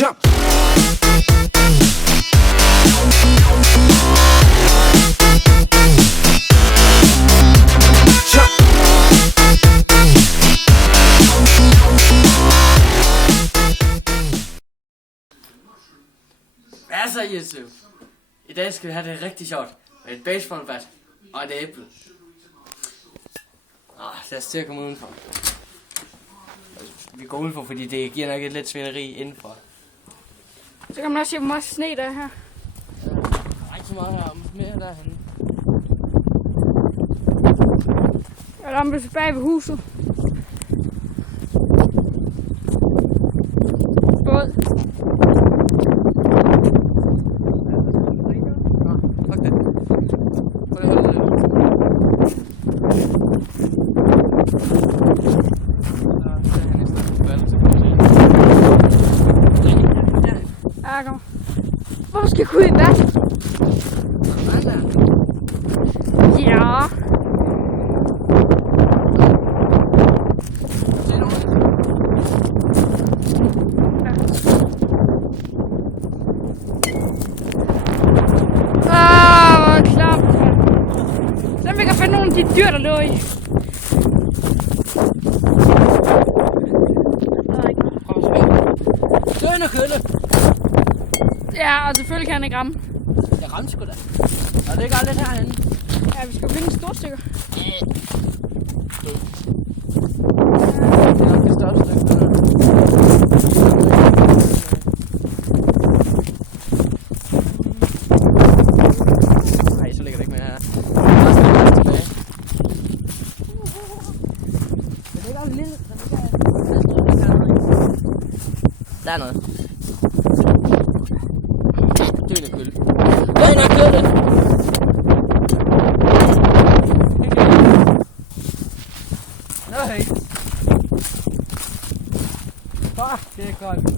Jump. Hvad så, Jesle? I dag skal vi have det rigtig sjovt med et baseballbat og et æble. Lad os til at komme udenfor. Vi går udenfor, fordi det giver nok et lidt svineri indenfor. Så kan man også se, hvor meget sne der er her. Der er ikke så meget her, mere derhenne. Og der er man tilbage ved huset. Båd. Fuck det. Prøv at holde det. Ja, kom. Hvorfor skal jeg gå ud i vand? Ja. Hvor klart. Så vi kan finde nogle af de dyr, der lå i. Døn og kølle. Ja, og selvfølgelig kan han ikke ramme. Jeg ramte sgu da. Og det gør lidt herhenne. Ja, vi skal jo finde et stort stykke. Det er nok det største stykke. Nej, så ligger det ikke mere her. Det ligger jo lille. Der er noget. Døn og kølle. Døn og kølle! Nej. Fuck, det er godt.